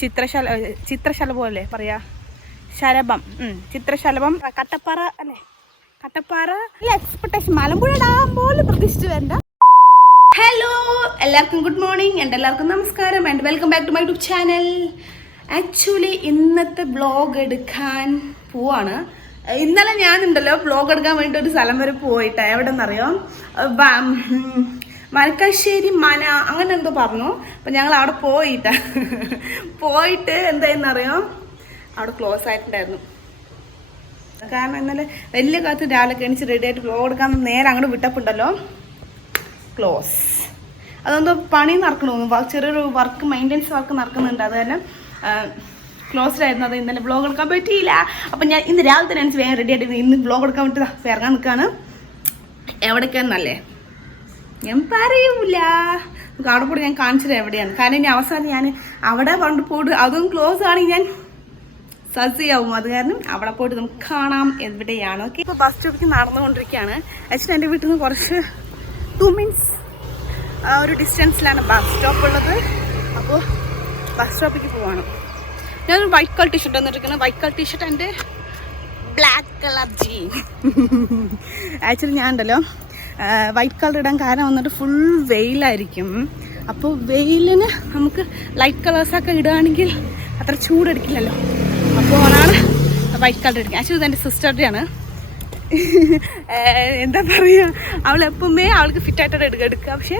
ചിത്രശലഭം അല്ലേ പറയാ, ശലഭം, ചിത്രശലഭം, കട്ടപ്പാറ അല്ലേ, കട്ടപ്പാറ അല്ല, എക്സ്പെക്ടേഷൻ മലമ്പുഴ ഡാം പോലും പ്രതീക്ഷിച്ചു വരണ്ട. ഹലോ എല്ലാവർക്കും ഗുഡ് മോർണിംഗ് ആൻഡ് എല്ലാവർക്കും നമസ്കാരം and welcome back to my YouTube channel. Actually ഇന്നത്തെ വ്ളോഗ് എടുക്കാൻ പോവാണ്. ഇന്നലെ ഞാനുണ്ടല്ലോ വ്ളോഗ് എടുക്കാൻ വേണ്ടി ഒരു സ്ഥലം വരെ പോയിട്ടാണ്. എവിടെ നിന്നറിയോ, മരക്കാശ്ശേരി മന അങ്ങനെ എന്തോ പറഞ്ഞു. അപ്പം ഞങ്ങൾ അവിടെ പോയിട്ട് എന്തായെന്നറിയോ, അവിടെ ക്ലോസ് ആയിട്ടുണ്ടായിരുന്നു. കാരണം ഇന്നലെ വലിയ കാലത്ത് രാവിലെ എണിച്ച് റെഡി ആയിട്ട് വ്ളോഗ് എടുക്കാൻ നേരെ അങ്ങോട്ട് വിട്ടപ്പോണ്ടല്ലോ ക്ലോസ്. അതെന്തോ പണി നടക്കണമെന്ന്, ചെറിയൊരു വർക്ക്, മെയിൻ്റെനൻസ് വർക്ക് നടക്കുന്നുണ്ട്. അത് തന്നെ ക്ലോസ്ഡ് ആയിരുന്നു. അത് ഇന്നലെ വ്ളോഗ് എടുക്കാൻ പറ്റിയില്ല. അപ്പം ഞാൻ ഇന്ന് രാവിലെ തന്നെ എനിക്ക് വേഗം റെഡി ആയിട്ട് ഇന്ന് വ്ളോഗ് എടുക്കാൻ വേണ്ടി ഇറങ്ങാൻ നിൽക്കുകയാണ്. എവിടേക്കാന്നല്ലേ ഞാൻ പറയൂല, നമുക്ക് അവിടെ പോയി ഞാൻ കാണിച്ചത് എവിടെയാണ്. കാരണം ഇനി അവസാനം ഞാൻ അവിടെ കൊണ്ട് പോയിട്ട് അതും ക്ലോസ് ആണെങ്കിൽ ഞാൻ സസിയാവും. അത് കാരണം അവിടെ പോയിട്ട് നമുക്ക് കാണാം എവിടെയാണ്. ഓക്കെ, ഇപ്പോൾ ബസ് സ്റ്റോപ്പിലേക്ക് നടന്നുകൊണ്ടിരിക്കുകയാണ്. ആക്ച്വലി എൻ്റെ വീട്ടിൽ നിന്ന് കുറച്ച് 2 minutes ഒരു ഡിസ്റ്റൻസിലാണ് ബസ് സ്റ്റോപ്പ് ഉള്ളത്. അപ്പോൾ ബസ് സ്റ്റോപ്പിലേക്ക് പോവാണ്. ഞാനൊരു വൈറ്റ് കളർ ടീഷർട്ട് വന്നിരിക്കുന്നത്, white colour t-shirt and black colour jean. Actually ഞാൻ ഉണ്ടല്ലോ വൈറ്റ് കളർ ഇടാൻ കാരണം വന്നിട്ട് ഫുൾ വെയിലായിരിക്കും. അപ്പോൾ വെയിലിന് നമുക്ക് ലൈറ്റ് കളേഴ്സൊക്കെ ഇടുകയാണെങ്കിൽ അത്ര ചൂടടിക്കില്ലല്ലോ. അപ്പോൾ ആണ് വൈറ്റ് കളർ എടുക്കുക. ആക്ച്വലി ഇത് എൻ്റെ സിസ്റ്ററുടെയാണ്. എന്താ പറയുക, അവളെപ്പോഴേ അവൾക്ക് ഫിറ്റായിട്ടോടെ എടുക്കുക. പക്ഷേ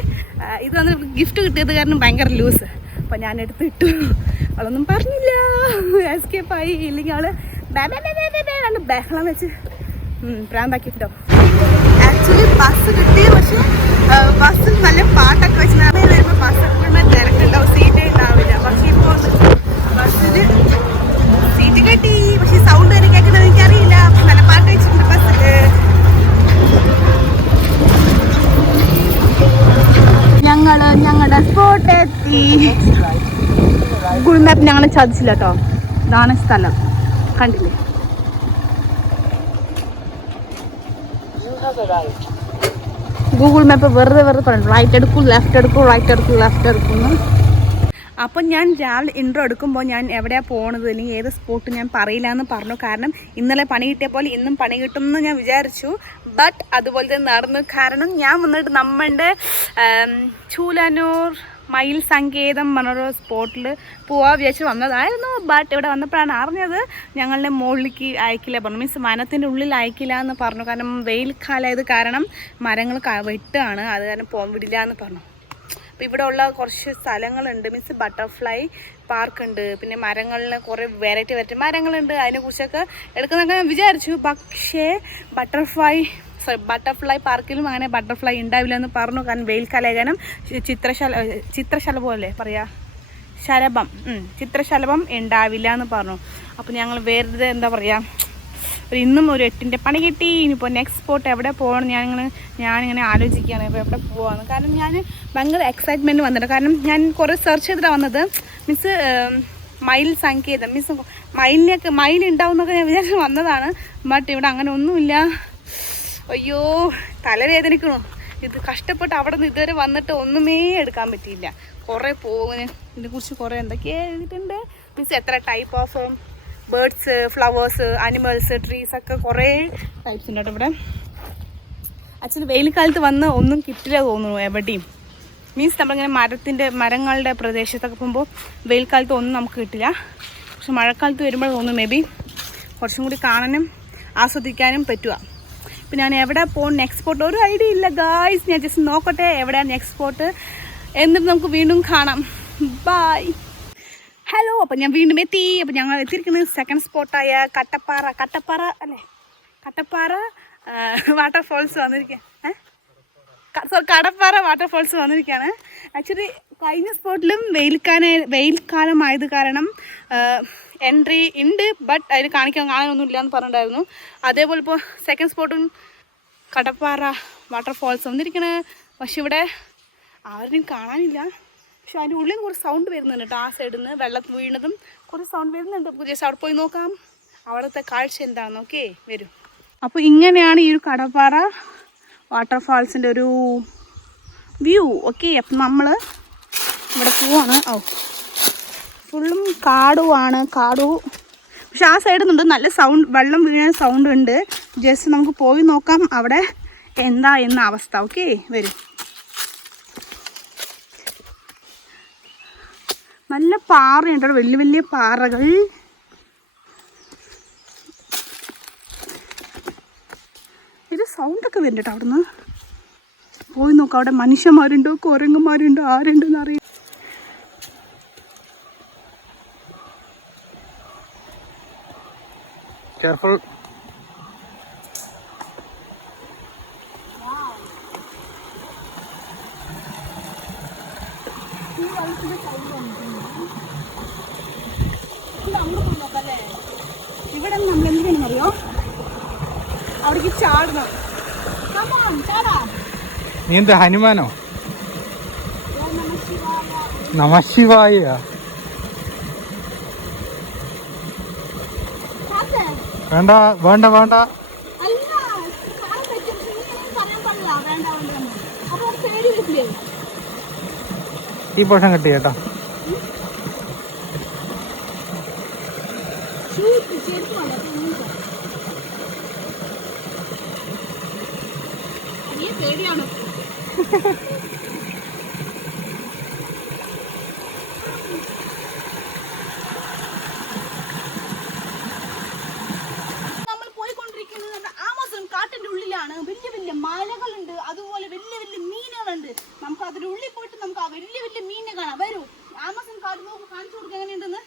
ഇത് വന്ന് ഗിഫ്റ്റ് കിട്ടിയത് കാരണം ഭയങ്കര ലൂസ്. അപ്പോൾ ഞാൻ എടുത്തിട്ടു. അവളൊന്നും പറഞ്ഞില്ല, എസ്കേപ്പായി. ഇല്ലെങ്കിൽ അവൾ ബഹളം വെച്ച് പ്രാന്താക്കിട്ടോ. ആക്ച്വലി ബസ് കിട്ടി, പക്ഷെ ബസ്സിൽ നല്ല പാട്ടൊക്കെ വെച്ച് നിറയെ വരുമ്പോൾ ബസ് എപ്പോഴും തിരക്കുണ്ടാവും, സീറ്റേ ഉണ്ടാവില്ല. പക്ഷെ ഇപ്പോൾ ബസ്സിൽ സീറ്റ് കിട്ടി, പക്ഷെ സൗണ്ട് എനിക്ക് കേൾക്കുന്നത് എനിക്കറിയില്ല. നല്ല പാട്ട് വെച്ചിട്ടുണ്ട് ബസ്സിൽ. ഞങ്ങളുടെ സ്പോട്ടെത്തി. ഗൂഗിൾ മാപ്പ് ഞങ്ങളെ ചതിച്ചില്ല കേട്ടോ. ഇതാണ് സ്ഥലം, കണ്ടില്ലേ. ഗൂഗിൾ മാപ്പ് വെറുതെ പറഞ്ഞു റൈറ്റ് എടുക്കും, ലെഫ്റ്റ് എടുക്കും, റൈറ്റ് എടുക്കും, ലെഫ്റ്റ് എടുക്കുന്നു. അപ്പം ഞാൻ രാവിലെ ഇൻട്രോ എടുക്കുമ്പോൾ ഞാൻ എവിടെയാണ് പോകണത് അല്ലെങ്കിൽ ഏത് സ്പോട്ട് ഞാൻ പറയില്ല എന്ന് പറഞ്ഞു. കാരണം ഇന്നലെ പണി കിട്ടിയ പോലെ ഇന്നും പണി കിട്ടുമെന്ന് ഞാൻ വിചാരിച്ചു. ബട്ട് അതുപോലെ തന്നെ നടന്നു. കാരണം ഞാൻ വന്നിട്ട് നമ്മളുടെ ചൂലാനൂർ മയിൽ സങ്കേതം പറഞ്ഞൊരു സ്പോട്ടിൽ പോവാൻ വിചാരിച്ച് വന്നതായിരുന്നു. ബട്ട് ഇവിടെ വന്നപ്പോഴാണ് അറിഞ്ഞത് ഞങ്ങളുടെ മുകളിലേക്ക് അയക്കില്ല പറഞ്ഞു. മീൻസ് വനത്തിൻ്റെ ഉള്ളിൽ അയക്കില്ല എന്ന് പറഞ്ഞു. കാരണം വെയിൽ കാലമായത് കാരണം മരങ്ങൾ വെട്ടുകയാണ്, അത് കാരണം പോകാൻ വിടില്ല എന്ന് പറഞ്ഞു. അപ്പോൾ ഇവിടെ ഉള്ള കുറച്ച് സ്ഥലങ്ങളുണ്ട്, മീൻസ് ബട്ടർഫ്ലൈ പാർക്കുണ്ട്, പിന്നെ മരങ്ങളിൽ കുറേ വെറൈറ്റി മരങ്ങളുണ്ട്. അതിനെക്കുറിച്ചൊക്കെ എടുക്കുന്നതൊക്കെ ഞാൻ വിചാരിച്ചു. പക്ഷേ ബട്ടർഫ്ലൈ പാർക്കിലും അങ്ങനെ ബട്ടർഫ്ലൈ ഉണ്ടാവില്ല എന്ന് പറഞ്ഞു. കാരണം വെയിൽക്കാലം കാരണം ചിത്രശലഭം അല്ലേ പറയാ, ശലഭം, ചിത്രശലഭം ഉണ്ടാവില്ല എന്ന് പറഞ്ഞു. അപ്പോൾ ഞങ്ങൾ വേറെ എന്താ പറയുക, ഇന്നും ഒരു 8ൻ്റെ പണി കിട്ടി. ഇനിയിപ്പോൾ നെക്സ്റ്റ് സ്പോട്ട് എവിടെ പോകണം ഞാനിങ്ങനെ ആലോചിക്കുകയാണ് ഇപ്പോൾ എവിടെ പോകാമെന്ന്. കാരണം ഞാൻ ഭയങ്കര എക്സൈറ്റ്മെൻറ്റ് വന്നിട്ട്. കാരണം ഞാൻ കുറേ സെർച്ച് ചെയ്തിട്ടാണ് വന്നത്. മീൻസ് മയിൽ സങ്കേതം, മീൻസ് മയിലുണ്ടാവും എന്നൊക്കെ ഞാൻ വിചാരിച്ച് വന്നതാണ്. ബട്ട് ഇവിടെ അങ്ങനെ ഒന്നുമില്ല. അയ്യോ തലവേദനിക്കണോ, ഇത് കഷ്ടപ്പെട്ട് അവിടെ നിന്ന് ഇതുവരെ വന്നിട്ട് ഒന്നുമേ എടുക്കാൻ പറ്റിയില്ല. കുറേ പോകുന്നു, ഇതിനെക്കുറിച്ച് കുറേ എന്തൊക്കെയോ എഴുതിയിട്ടുണ്ട്. മീൻസ് എത്ര type of birds, flowers, animals, trees ഒക്കെ കുറേ ടൈപ്സ് ഉണ്ട് കേട്ടോ ഇവിടെ. ആക്ച്വലി വെയിൽക്കാലത്ത് വന്ന് ഒന്നും കിട്ടില്ല തോന്നുന്നു എവിടെയും. മീൻസ് നമ്മളിങ്ങനെ മരങ്ങളുടെ പ്രദേശത്തൊക്കെ പോകുമ്പോൾ വെയിൽക്കാലത്ത് ഒന്നും നമുക്ക് കിട്ടില്ല. പക്ഷെ മഴക്കാലത്ത് വരുമ്പോൾ തോന്നുന്നു മേ ബി കുറച്ചും കൂടി കാണാനും ആസ്വദിക്കാനും പറ്റുക. ഇപ്പം ഞാൻ എവിടെ പോകും നെക്സ്റ്റ് സ്പോട്ട് ഒരു ഐഡിയ ഇല്ല ഗായ്സ്. ഞാൻ ജസ്റ്റ് നോക്കട്ടെ എവിടെയാണ് നെക്സ്റ്റ് സ്പോട്ട്, എന്നിട്ട് നമുക്ക് വീണ്ടും കാണാം. ബൈ. ഹലോ, അപ്പം ഞാൻ വീണ്ടും എത്തി. അപ്പം ഞങ്ങൾ എത്തിയിരിക്കുന്നത് സെക്കൻഡ് സ്പോട്ടായ കട്ടപ്പാറ അല്ലേ, കട്ടപ്പാറ വാട്ടർഫോൾസ് വന്നിരിക്കുക. കടപ്പാറ വാട്ടർഫോൾസ് വന്നിരിക്കുകയാണ്. ആക്ച്വലി കഴിഞ്ഞ സ്പോട്ടിലും വെയിൽക്കാലമായത് കാരണം എൻട്രി ഉണ്ട്, ബട്ട് അതിന് കാണാനൊന്നും ഇല്ല എന്ന് പറഞ്ഞിട്ടുണ്ടായിരുന്നു. അതേപോലെ ഇപ്പോൾ സെക്കൻഡ് സ്പോട്ടും കടപ്പാറ വാട്ടർഫോൾസ് വന്നിരിക്കണേ. പക്ഷെ ഇവിടെ ആരും കാണാനില്ല. പക്ഷെ അതിൻ്റെ ഉള്ളിൽ നിന്ന് കുറച്ച് സൗണ്ട് വരുന്നുണ്ട് കേട്ടോ. ആ സൈഡിൽ നിന്ന് വെള്ളം വീണതും കുറച്ച് സൗണ്ട് വരുന്നുണ്ട്. നമുക്ക് ജസ്റ്റ് അവിടെ പോയി നോക്കാം അവിടുത്തെ കാഴ്ച എന്താണെന്ന്. ഓക്കെ, വരും. അപ്പോൾ ഇങ്ങനെയാണ് ഈ ഒരു കടപ്പാറ വാട്ടർഫാൾസിൻ്റെ ഒരു വ്യൂ. ഓക്കെ, അപ്പം നമ്മൾ ഇവിടെ പോവാണ്. ഫുള്ളും കാടുമാണ്. പക്ഷെ ആ സൈഡിൽ നിന്നുണ്ട് നല്ല സൗണ്ട്, വെള്ളം വീഴാൻ സൗണ്ട് ഉണ്ട്. ജസ്റ്റ് നമുക്ക് പോയി നോക്കാം അവിടെ എന്താ എന്ന അവസ്ഥ. ഓക്കെ, വരും. നല്ല പാറയുണ്ട്, വലിയ വലിയ പാറകൾ. ഇത് സൗണ്ടൊക്കെ വരുന്നുണ്ട് അവിടുന്ന്. പോയി നോക്കാം അവിടെ മനുഷ്യന്മാരുണ്ടോ കുരങ്ങന്മാരുണ്ടോ ആരുണ്ടെന്ന് അറിയാം. Careful. ഇവിടെ നമ്മൾ എന്തിനാണെന്ന് അറിയോ? അവിടേക്ക് ചാടണം. നീ എന്താ ഹനുമാനോ? നമശിവായ. വേണ്ട വേണ്ട വേണ്ട. ഈ പോഷൻ കിട്ടി കേട്ടോ. പേടിയാണ്. വലിയ വലിയ മലകളുണ്ട്, അതുപോലെ വലിയ വലിയ മീനുകളുണ്ട്. നമുക്ക് അതിനുള്ളിൽ പോയിട്ട് നമുക്ക് ആ വലിയ വലിയ മീനെ കാണാം. വരൂ, ആമസോൺ കാട് നോക്ക്, കാണിച്ചു കൊടുക്കുക എങ്ങനെയുണ്ടെന്ന്.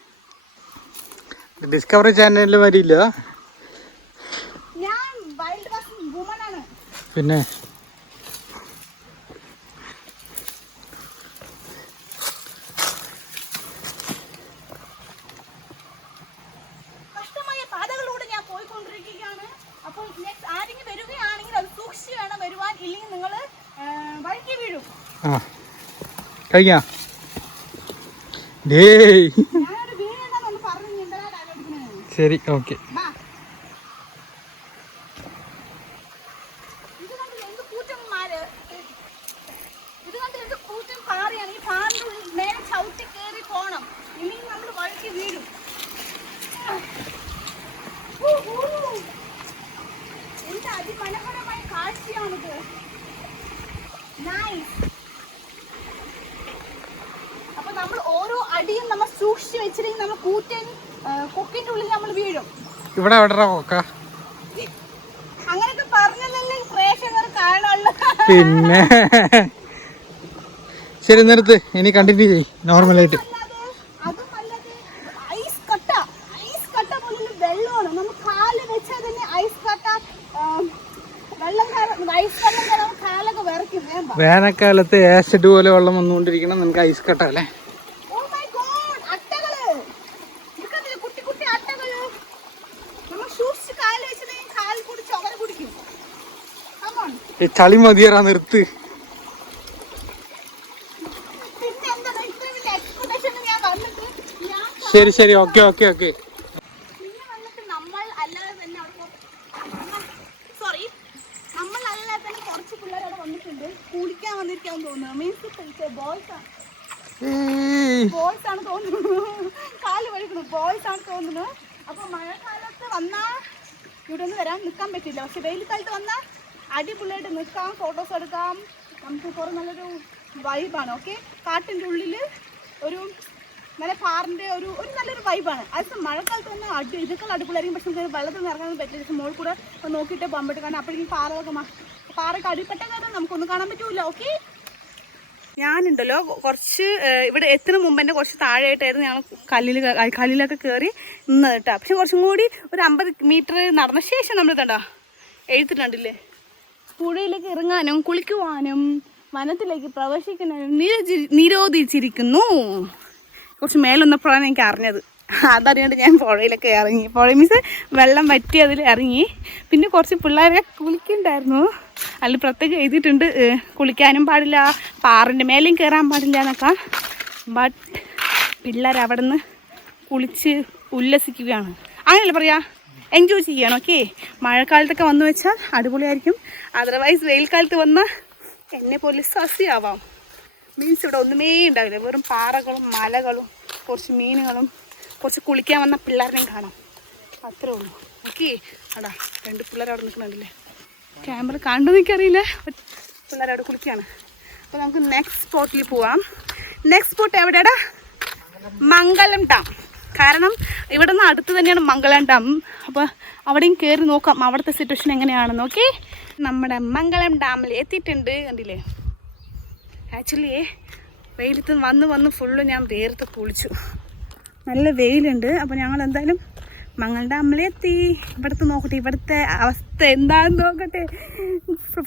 ഡിസ്കവറി ചാനലിൽ വരില്ല. ഞാൻ വൈൽഡ് ബസ് വുമൺ ആണ്. പിന്നെ കഷ്ടമായ പാതകളിലൂടെ ഞാൻ പോയിക്കൊണ്ടിരിക്കുകയാണ്. അപ്പോൾ നെക്സ്റ്റ് ആരെങ്കിലും വരികയാണെങ്കിൽ അത് സൂക്ഷിച്ച് വേണം വരുവാൻ, ഇല്ലെങ്കിൽ നിങ്ങൾ വഴിക്ക് വീഴും. കഴിഞ്ഞാ ഞാനൊരു വീണെന്ന് പറഞ്ഞു. ശരി, ഓക്കെ. ഇത് കണ്ടില്ല എന്ത് കൂറ്റം മാര്, ഇത് കണ്ടില്ല എന്ത് കൂറ്റം പാറയാണ്. ഈ പാറിന്റെ മേലെ ചവിട്ടി കയറി പോണം, ഇല്ലെങ്കിൽ നമ്മൾ വഴിക്ക് വീഴും. എന്ത് അതിമനോഹരമായ കാഴ്ചയാണിത്. നൈസ്. അപ്പൊ നമ്മൾ ഓരോ അടിയും നമ്മൾ സൂക്ഷിച്ച് വെച്ചില്ലെങ്കിൽ നമ്മൾ കൂറ്റൻ കൊക്കിന്റെ ഉള്ളിൽ നമ്മൾ വീഴും. ഇവിടെ അങ്ങനൊക്കെ പറഞ്ഞല്ലേ പ്രേക്ഷകർ കാണുള്ളൂ. പിന്നെ ശരി, നിർത്ത്. ഇനി കണ്ടിന്യൂ ചെയ്യ് നോർമലായിട്ട്. അതും അല്ലാതെ ഐസ് കട്ട പോലുള്ള വെള്ളമാണ്. നമ്മൾ കാല് വെച്ചാൽ തന്നെ ഐസ് കട്ട കാലൊക്കെ വിറയ്ക്കും. വേനൽക്കാലത്ത് ആസിഡ് പോലെ വെള്ളം വന്നുകൊണ്ടിരിക്കണം. നമുക്ക് ഐസ് കട്ട അല്ലേ? ചളി മതിയറാ, നിർത്ത്. ശരി ശരി, ഓക്കെ ഓക്കെ ഓക്കെ. കുളിക്കാൻ വന്നിരിക്കാൻ തോന്നുന്നു. മീൻസ് ബോയ്സ് ആണ് തോന്നുന്നു. കാല് വഴിക്കുന്നു, ബോയ്സ് ആണ് തോന്നുന്നു. അപ്പൊ മഴക്കാലത്ത് വന്നാ ഇവിടെ ഒന്ന് വരാൻ നിൽക്കാൻ പറ്റില്ല. പക്ഷെ വെയിൽക്കാലത്ത് വന്നാൽ അടിപൊളിയായിട്ട് നിൽക്കാം, ഫോട്ടോസ് എടുക്കാം. നമുക്ക് കുറെ നല്ലൊരു വൈബാണ്. ഓക്കെ, കാട്ടിൻ്റെ ഉള്ളിൽ ഒരു നല്ല പാറിൻ്റെ ഒരു നല്ലൊരു വൈബാണ്. അത് മഴക്കാലത്ത് വന്നാൽ ഇതൊക്കെ അടിപൊളിയായിരിക്കും. പക്ഷെ നമുക്ക് വെള്ളത്തിൽ നിന്ന് ഇറങ്ങാൻ പറ്റില്ല. പക്ഷെ മുകളിൽ കൂടെ നോക്കിയിട്ടേ പോകാൻ പറ്റും. കാരണം അപ്പോഴേക്കും പാറയൊക്കെ അടിപ്പെട്ട കാരണം നമുക്കൊന്നും കാണാൻ പറ്റൂല. ഓക്കെ, ഞാനുണ്ടല്ലോ കുറച്ച് ഇവിടെ എത്തുന്ന മുമ്പ് തന്നെ കുറച്ച് താഴെയായിട്ടായിരുന്നു ഞങ്ങൾ കല്ലിലൊക്കെ കയറി നിന്നത് കേട്ടോ. പക്ഷെ കുറച്ചും കൂടി ഒരു 50 മീറ്റർ നടന്ന ശേഷം നമ്മൾ കണ്ടോ എഴുത്തിട്ടുണ്ടില്ലേ, പുഴയിലേക്ക് ഇറങ്ങാനും കുളിക്കുവാനും വനത്തിലേക്ക് പ്രവേശിക്കാനും നിരോധിച്ചിരിക്കുന്നു. കുറച്ച് മേലൊന്നപ്പോഴാണ് എനിക്ക് അറിഞ്ഞത്. അതറിയാണ്ട് ഞാൻ പുഴയിലൊക്കെ ഇറങ്ങി. പുഴ മീൻസ് വെള്ളം വറ്റി അതിൽ ഇറങ്ങി. പിന്നെ കുറച്ച് പിള്ളേരെ കുളിക്കുന്നുണ്ടായിരുന്നു. അതിൽ പ്രത്യേകം എഴുതിയിട്ടുണ്ട് കുളിക്കാനും പാടില്ല, പാറിൻ്റെ മേലെയും കയറാൻ പാടില്ല എന്നൊക്കെ. ബട്ട് പിള്ളേർ അവിടെ നിന്ന് കുളിച്ച് ഉല്ലസിക്കുകയാണ്. അങ്ങനെയല്ല പറയാ, എൻജോയ് ചെയ്യണം. ഓക്കെ, മഴക്കാലത്തൊക്കെ വന്നു വെച്ചാൽ അടിപൊളിയായിരിക്കും. അതർവൈസ് വെയിൽക്കാലത്ത് വന്നാൽ എന്നെ പോലെ സസ്യമാവാം. മീൻസ് ഇവിടെ ഒന്നുമേ ഉണ്ടാവില്ല, വെറും പാറകളും മലകളും കുറച്ച് മീനുകളും കുറച്ച് കുളിക്കാൻ വന്ന പിള്ളേരെയും കാണാം. അത്രേ ഉള്ളൂ. ഓക്കെ, അടാ 2 പിള്ളേർ അവിടെ നിൽക്കുന്നുണ്ടല്ലേ. ക്യാമറ കണ്ടു എനിക്കറിയില്ല. പിള്ളേർ അവിടെ കുളിക്കുകയാണ്. അപ്പോൾ നമുക്ക് നെക്സ്റ്റ് സ്പോട്ടിൽ പോവാം. നെക്സ്റ്റ് സ്പോട്ട് എവിടെയാടാ? മംഗലം ഡാം. കാരണം ഇവിടെ നിന്ന് അടുത്ത് തന്നെയാണ് മംഗലം ഡാം. അപ്പോൾ അവിടെയും കയറി നോക്കാം അവിടുത്തെ സിറ്റുവേഷൻ എങ്ങനെയാണെന്ന്. ഓക്കെ, നമ്മുടെ മംഗലം ഡാമിൽ എത്തിയിട്ടുണ്ട്. കണ്ടില്ലേ, ആക്ച്വലി വെയിലത്ത് വന്ന് ഫുള്ള് ഞാൻ വേർത്ത് കുളിച്ചു. നല്ല വെയിലുണ്ട്. അപ്പോൾ ഞങ്ങൾ എന്തായാലും മംഗലം ഡാമിലെത്തി. ഇവിടുത്തെ നോക്കട്ടെ, ഇവിടുത്തെ അവസ്ഥ എന്താണെന്ന് നോക്കട്ടെ.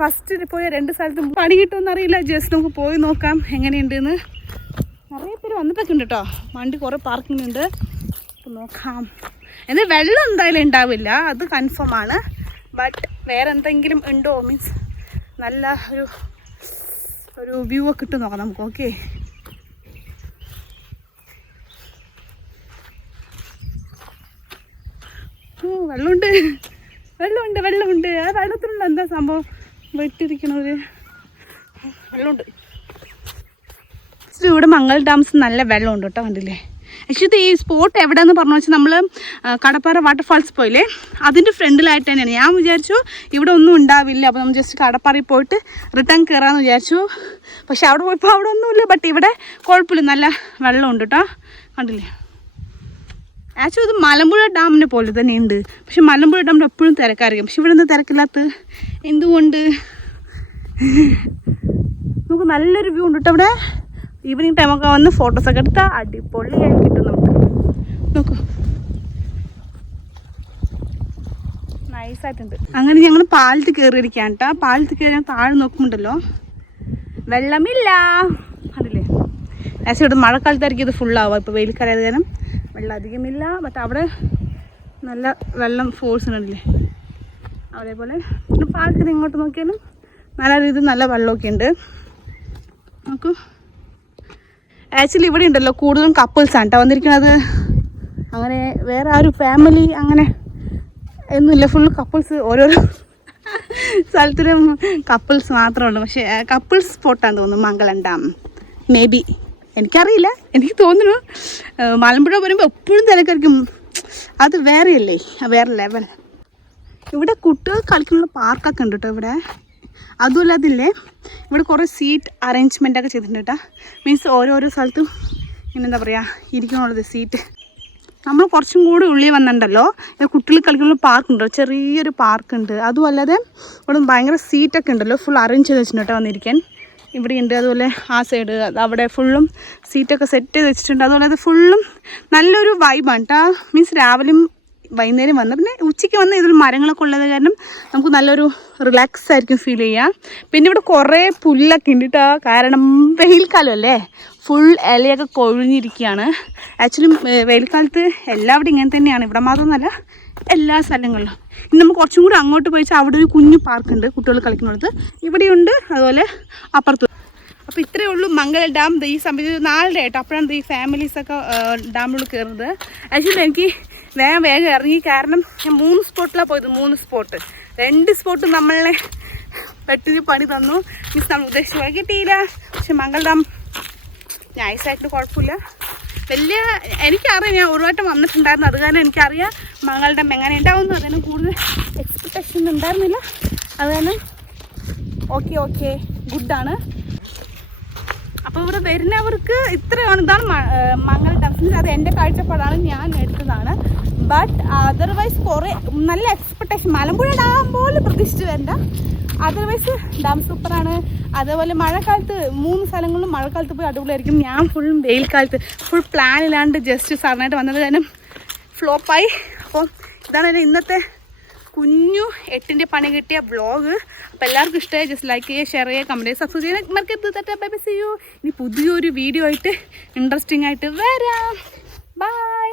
ഫസ്റ്റ് പോയ 2 സ്ഥലത്തും പണി കിട്ടുമെന്ന് അറിയില്ല. ജസ്റ്റ് നമുക്ക് പോയി നോക്കാം എങ്ങനെയുണ്ടെന്ന്. നിറയെ പേര് വന്നിട്ടൊക്കെ ഉണ്ട് കേട്ടോ. വണ്ടി കുറേ പാർക്കിംഗ് ഉണ്ട്. അപ്പോൾ നോക്കാം. എന്നാൽ വെള്ളം എന്തായാലും ഉണ്ടാവില്ല, അത് കൺഫേം ആണ്. ബട്ട് വേറെ എന്തെങ്കിലും ഉണ്ടോ, മീൻസ് നല്ല ഒരു വ്യൂ ഒക്കെ ഇട്ട് നോക്കാം നമുക്ക്. ഓക്കെ, വെള്ളമുണ്ട്. ആ വെള്ളത്തിലുള്ള എന്താ സംഭവം വെട്ടിരിക്കണത്? വെള്ളമുണ്ട്. ഇവിടെ മംഗലം ഡാംസ് നല്ല വെള്ളമുണ്ട് കേട്ടോ. കണ്ടില്ലേ? ആക്ച്വലി ഈ സ്പോട്ട് എവിടെയെന്ന് പറഞ്ഞു വെച്ചാൽ നമ്മൾ കടപ്പാറ വാട്ടർഫാൾസ് പോയില്ലേ, അതിൻ്റെ ഫ്രണ്ടിലായിട്ട് തന്നെയാണ്. ഞാൻ വിചാരിച്ചു ഇവിടെ ഒന്നും ഉണ്ടാവില്ല, അപ്പോൾ നമ്മൾ ജസ്റ്റ് കടപ്പാറയിൽ പോയിട്ട് റിട്ടേൺ കയറാമെന്ന് വിചാരിച്ചു. പക്ഷെ അവിടെ പോയപ്പോൾ അവിടെ ഒന്നുമില്ല. ബട്ട് ഇവിടെ കുഴപ്പമില്ല, നല്ല വെള്ളമുണ്ട് കേട്ടോ. കണ്ടില്ലേ? ആക്ച്വലി ഇത് മലമ്പുഴ ഡാമിനെ പോലെ തന്നെ ഉണ്ട്. പക്ഷെ മലമ്പുഴ ഡാമിൽ എപ്പോഴും തിരക്കായിരിക്കും. പക്ഷെ ഇവിടെ നിന്ന് തിരക്കില്ലാത്ത എന്തുകൊണ്ട്? നമുക്ക് നല്ലൊരു വ്യൂ ഉണ്ട് കേട്ടോ ഇവിടെ. ഈവനിങ് ടൈമൊക്കെ വന്ന് ഫോട്ടോസൊക്കെ എടുത്താൽ അടിപൊളിയായി കിട്ടും നമുക്ക്. നോക്കൂ, നൈസായിട്ടുണ്ട്. അങ്ങനെ ഞങ്ങൾ പാലത്ത് കയറിയിരിക്കുകയാണ് കേട്ടോ. പാലത്ത് കയറി ഞാൻ താഴെ നോക്കുന്നുണ്ടല്ലോ, വെള്ളമില്ല. അതില്ലേ ആക്ച്വലി ഇവിടെ മഴക്കാലത്തായിരിക്കും ഇത് ഫുള്ളാവുക. ഇപ്പോൾ വെയിൽക്കാലായത് കാരണം വെള്ളം അധികമില്ല. ബട്ട് അവിടെ നല്ല വെള്ളം ഫോഴ്സ് ഉണ്ടല്ലേ. അതേപോലെ പാലത്തിന് ഇങ്ങോട്ട് നോക്കിയാലും നല്ല രീതിയിൽ നല്ല വെള്ളമൊക്കെ ഉണ്ട്. നോക്കൂ, ആക്ച്വലി ഇവിടെ ഉണ്ടല്ലോ കൂടുതലും കപ്പിൾസാണ് കേട്ടോ വന്നിരിക്കുന്നത്. അങ്ങനെ വേറെ ആരും ഫാമിലി അങ്ങനെ ഒന്നുമില്ല. Full couples. ഓരോരോ സ്ഥലത്തിലും കപ്പിൾസ് മാത്രമേ ഉള്ളൂ. പക്ഷേ കപ്പിൾസ് സ്പോട്ടാന്ന് തോന്നുന്നു മംഗലം ഡാം. മേ ബി, എനിക്കറിയില്ല, എനിക്ക് തോന്നുന്നു. മലമ്പുഴ വരുമ്പോൾ എപ്പോഴും തിരക്കായിരിക്കും. അത് വേറെയല്ലേ, വേറെ ലെവൽ. ഇവിടെ കുട്ടികൾ കളിക്കാനുള്ള പാർക്കൊക്കെ ഉണ്ട് കേട്ടോ ഇവിടെ. അതുമല്ല അതില്ലേ, ഇവിടെ കുറേ സീറ്റ് അറേഞ്ച്മെൻ്റൊക്കെ ചെയ്തിട്ടുണ്ട് കേട്ടോ. മീൻസ് ഓരോരോ സ്ഥലത്തും ഇങ്ങനെ എന്താ പറയുക ഇരിക്കാനുള്ളത് സീറ്റ്. നമ്മൾ കുറച്ചും കൂടി ഉള്ളിൽ വന്നിട്ടുണ്ടല്ലോ, കുട്ടികൾ കളിക്കാനുള്ള പാർക്കുണ്ടോ, ചെറിയൊരു പാർക്കുണ്ട്. അതുമല്ലാതെ ഇവിടെ ഭയങ്കര സീറ്റൊക്കെ ഉണ്ടല്ലോ, ഫുൾ അറേഞ്ച് ചെയ്ത് വെച്ചിട്ടുണ്ട് കേട്ടോ വന്നിരിക്കാൻ. ഇവിടെ ഉണ്ട്. അതുപോലെ ആ സൈഡ് അവിടെ ഫുള്ളും സീറ്റൊക്കെ സെറ്റ് ചെയ്ത് വെച്ചിട്ടുണ്ട്. അതുപോലെ അത് ഫുള്ളും നല്ലൊരു വൈബാണ് കേട്ടോ. മീൻസ് രാവിലെയും വൈകുന്നേരം വന്ന് പിന്നെ ഉച്ചയ്ക്ക് വന്ന് ഇതിൽ മരങ്ങളൊക്കെ ഉള്ളത് കാരണം നമുക്ക് നല്ലൊരു റിലാക്സ് ആയിരിക്കും ഫീൽ ചെയ്യുക. പിന്നെ ഇവിടെ കുറേ പുല്ലൊക്കെ ഉണ്ട് കേട്ടോ. കാരണം വെയിൽക്കാലം അല്ലേ, ഫുൾ ഇലയൊക്കെ കൊഴിഞ്ഞിരിക്കുകയാണ്. ആക്ച്വലി വെയിൽക്കാലത്ത് എല്ലാവിടെയും ഇങ്ങനെ തന്നെയാണ്. ഇവിടെ മാത്രമൊന്നുമല്ല, എല്ലാ സ്ഥലങ്ങളിലും. ഇനി നമ്മൾ കുറച്ചും കൂടി അങ്ങോട്ട് പോയിച്ചാൽ അവിടെ ഒരു കുഞ്ഞു പാർക്കുണ്ട് കുട്ടികൾ കളിക്കുന്നിടത്ത്. ഇവിടെയുണ്ട്, അതുപോലെ അപ്പുറത്ത്. അപ്പോൾ ഇത്രയേ ഉള്ളൂ മംഗലം ഡാം. ഈ സമയത്ത് 4 കേട്ടോ. അപ്പോഴാണ് ഈ ഫാമിലീസൊക്കെ ഡാമിൽ കയറുന്നത്. ആക്ച്വലി എനിക്ക് വേഗം ഇറങ്ങി. കാരണം ഞാൻ 3 സ്പോട്ടിലാണ് പോയത്. 3 സ്പോട്ട് 2 സ്പോട്ട് നമ്മളെ പെട്ടിന് പണി തന്നു. മീൻസ് നമ്മൾ ഉദ്ദേശിച്ച പോലെ കിട്ടിയില്ല. പക്ഷെ മംഗലം ഡാം നൈസായിട്ട് കുഴപ്പമില്ല. എനിക്കറിയാം, ഞാൻ ഒരു വട്ടം വന്നിട്ടുണ്ടായിരുന്നു. അത് കാരണം എനിക്കറിയാം മംഗലം ഡാം എങ്ങനെ ഉണ്ടാവുമെന്ന്. അതിന് കൂടുതൽ എക്സ്പെക്റ്റേഷൻ ഉണ്ടായിരുന്നില്ല. അത് കാരണം ഓക്കെ ഗുഡാണ്. അപ്പോൾ ഇവിടെ വരുന്നവർക്ക് ഇതാണ് മംഗലം ഡാം. അത് എൻ്റെ കാഴ്ചപ്പാടാണ്, ഞാൻ എടുത്തതാണ്. ബട്ട് അതർവൈസ് കുറേ നല്ല എക്സ്പെക്റ്റേഷൻ. മലമ്പുഴ ഡാം പോലെ പ്രതീക്ഷിച്ച് വരണ്ട. അതർവൈസ് ഡാം സൂപ്പറാണ്. അതേപോലെ മഴക്കാലത്ത് 3 സ്ഥലങ്ങളിലും മഴക്കാലത്ത് പോയി അടിപൊളിയായിരിക്കും. ഞാൻ ഫുള്ളും വെയിൽക്കാലത്ത് ഫുൾ പ്ലാനില്ലാണ്ട് ജസ്റ്റ് സഡനായിട്ട് വന്നത് കാരണം ഫ്ലോപ്പായി. അപ്പോൾ ഇതാണ് ഇന്നത്തെ കുഞ്ഞു 8ൻ്റെ പണി കിട്ടിയ വ്ളോഗ്. അപ്പോൾ എല്ലാവർക്കും ഇഷ്ടമായി ജസ്റ്റ് ലൈക്ക് ചെയ്യുക, ഷെയർ ചെയ്യുക, കമൻറ്റ് ചെയ്യുക, സബ്സ്ക്രൈബ് ചെയ്യാൻ മറക്കരുത്. Bye bye, see you. ഇനി പുതിയൊരു വീഡിയോ ആയിട്ട് ഇൻട്രസ്റ്റിംഗ് ആയിട്ട് വരാം. ബൈ.